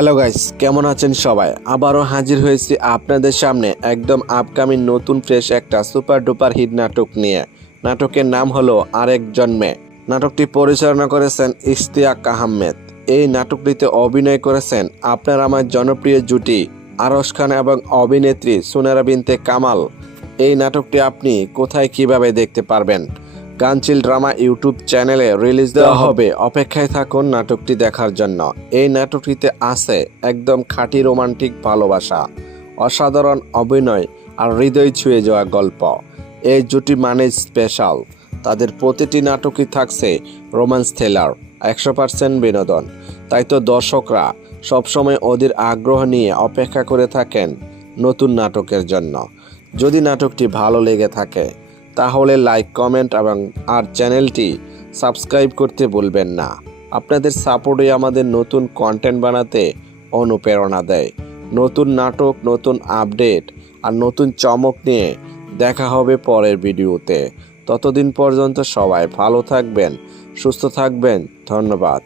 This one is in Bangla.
হ্যালো গাইস, কেমন আছেন সবাই? আবারও হাজির হয়েছি আপনাদের সামনে একদম আপকামিং নতুন ফ্রেশ একটা সুপার ডুপার হিট নাটক নিয়ে। নাটকের নাম হলো আরেক জন্মে। নাটকটি পরিচালনা করেছেন ইশতিয়াক আহমেদ। এই নাটকটিতে অভিনয় করেছেন আপনার আমার জনপ্রিয় জুটি, আরশ খান এবং অভিনেত্রী সুনেরা বিনতে কামাল। এই নাটকটি আপনি কোথায় কীভাবে দেখতে পারবেন? গানচিল ড্রামা ইউটিউব চ্যানেলে রিলিজ দেওয়া হবে। অপেক্ষায় থাকুন নাটকটি দেখার জন্য। এই নাটকটিতে আছে একদম খাঁটি রোমান্টিক ভালোবাসা অসাধারণ অভিনয় আর হৃদয় ছুঁয়ে যাওয়া গল্প। এই জুটি মানে স্পেশাল তাদের প্রতিটি নাটকই থাকছে রোমান্স থ্রিলার একশো পার্সেন্ট বিনোদন। তাই তো দর্শকরা সবসময় ওদের আগ্রহ নিয়ে অপেক্ষা করে থাকেন নতুন নাটকের জন্য। যদি নাটকটি ভালো লেগে থাকে তাহলে লাইক, কমেন্ট এবং আর চ্যানেলটি সাবস্ক্রাইব করতে ভুলবেন না। আপনাদের সাপোর্টে আমাদের নতুন কন্টেন্ট বানাতে অনুপ্রেরণা দেয়। নতুন নাটক, নতুন আপডেট আর নতুন চমক নিয়ে দেখা হবে পরের ভিডিওতে। ততদিন পর্যন্ত সবাই ভালো থাকবেন, সুস্থ থাকবেন। ধন্যবাদ।